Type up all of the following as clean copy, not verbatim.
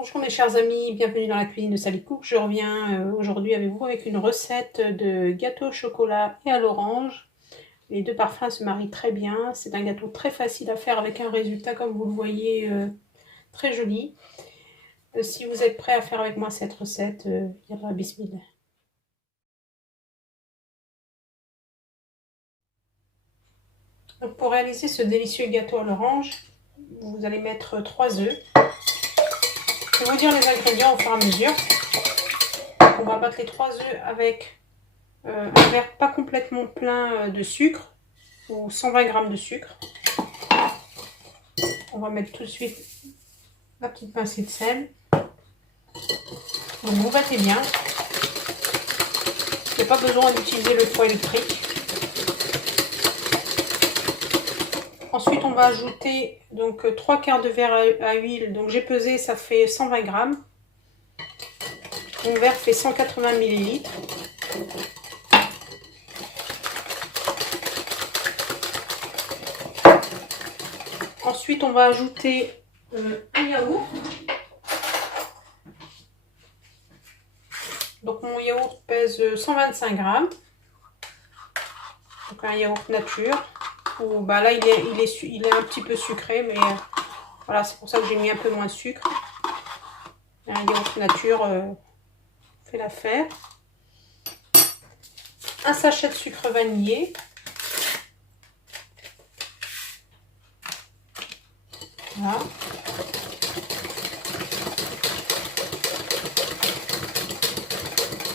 Bonjour mes chers amis, bienvenue dans la cuisine de Sally Cook. Je reviens aujourd'hui avec vous avec une recette de gâteau au chocolat et à l'orange. Les deux parfums se marient très bien. C'est un gâteau très facile à faire avec un résultat, comme vous le voyez, très joli. Si vous êtes prêts à faire avec moi cette recette, yallah bismillah. Donc pour réaliser ce délicieux gâteau à l'orange, vous allez mettre 3 œufs. Je vais vous dire les ingrédients au fur et à mesure. On va battre les 3 œufs avec un verre pas complètement plein de sucre ou 120 g de sucre. On va mettre tout de suite la petite pincée de sel. Donc vous battez bien. Il n'y a pas besoin d'utiliser le fouet électrique. Ensuite on va ajouter donc 3/4 de verre à huile. Donc j'ai pesé, ça fait 120 g. Mon verre fait 180 ml. Ensuite, on va ajouter un yaourt. Donc, mon yaourt pèse 125 g. Donc, un yaourt nature. Ou, bah là, il est un petit peu sucré, mais voilà, c'est pour ça que j'ai mis un peu moins de sucre. Un yaourt nature fait l'affaire. Un sachet de sucre vanillé. Voilà.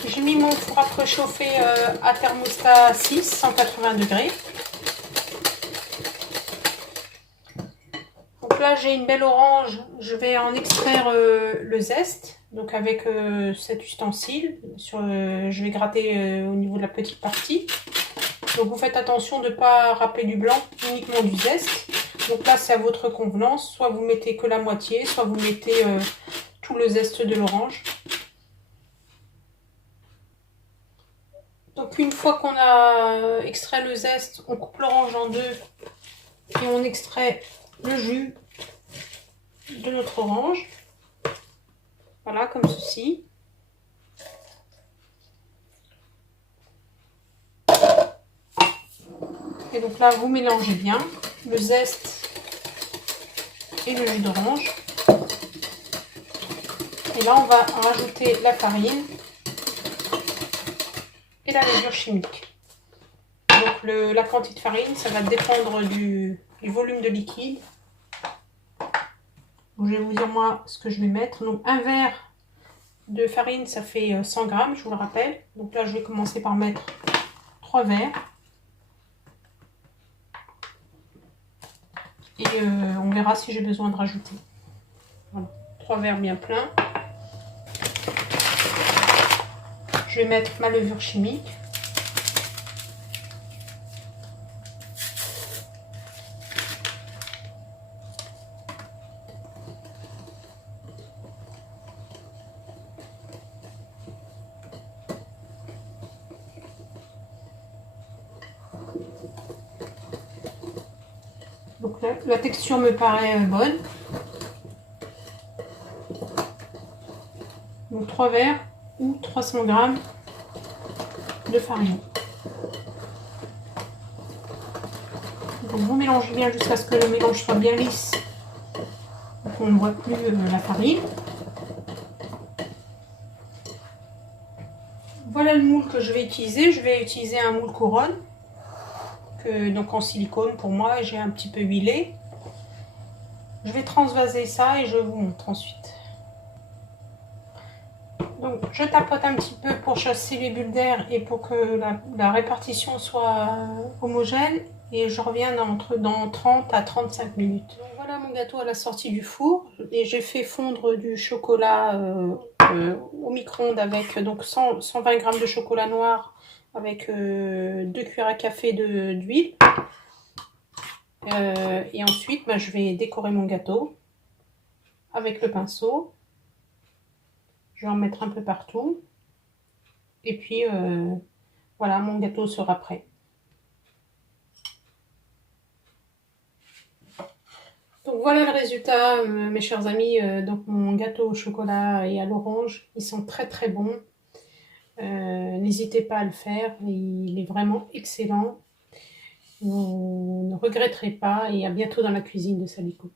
J'ai mis mon four à préchauffer à thermostat 6, 180 degrés. Donc là, j'ai une belle orange. Je vais en extraire le zeste. Donc avec cet ustensile, je vais gratter au niveau de la petite partie. Donc vous faites attention de ne pas râper du blanc, uniquement du zeste. Donc là, c'est à votre convenance. Soit vous mettez que la moitié, soit vous mettez tout le zeste de l'orange. Donc une fois qu'on a extrait le zeste, on coupe l'orange en deux et on extrait le jus de notre orange. Voilà, comme ceci. Et donc là, vous mélangez bien le zeste et le jus d'orange. Et là, on va rajouter la farine et la levure chimique. Donc la quantité de farine, ça va dépendre du volume de liquide. Donc, je vais vous dire moi ce que je vais mettre. Donc un verre de farine, ça fait 100 g, je vous le rappelle. Donc là, je vais commencer par mettre 3 verres. Et on verra si j'ai besoin de rajouter. Voilà, 3 verres bien pleins. Je vais mettre ma levure chimique. Donc la texture me paraît bonne. Donc 3 verres ou 300 g de farine. Donc vous mélangez bien jusqu'à ce que le mélange soit bien lisse. Donc on ne voit plus la farine. Voilà le moule que je vais utiliser. Je vais utiliser un moule couronne. Donc en silicone pour moi, et j'ai un petit peu huilé. Je vais transvaser ça et je vous montre ensuite. Donc je tapote un petit peu pour chasser les bulles d'air et pour que la répartition soit homogène, et je reviens dans 30 à 35 minutes. Donc voilà mon gâteau à la sortie du four, et j'ai fait fondre du chocolat au micro-ondes avec donc 120 g de chocolat noir avec 2 cuillères à café d'huile. Et ensuite, je vais décorer mon gâteau avec le pinceau. Je vais en mettre un peu partout. Et puis, voilà, mon gâteau sera prêt. Donc voilà le résultats, mes chers amis. Donc mon gâteau au chocolat et à l'orange, ils sont très très bons. N'hésitez pas à le faire, il est vraiment excellent. Vous ne regretterez pas et à bientôt dans la cuisine de Sally Cook.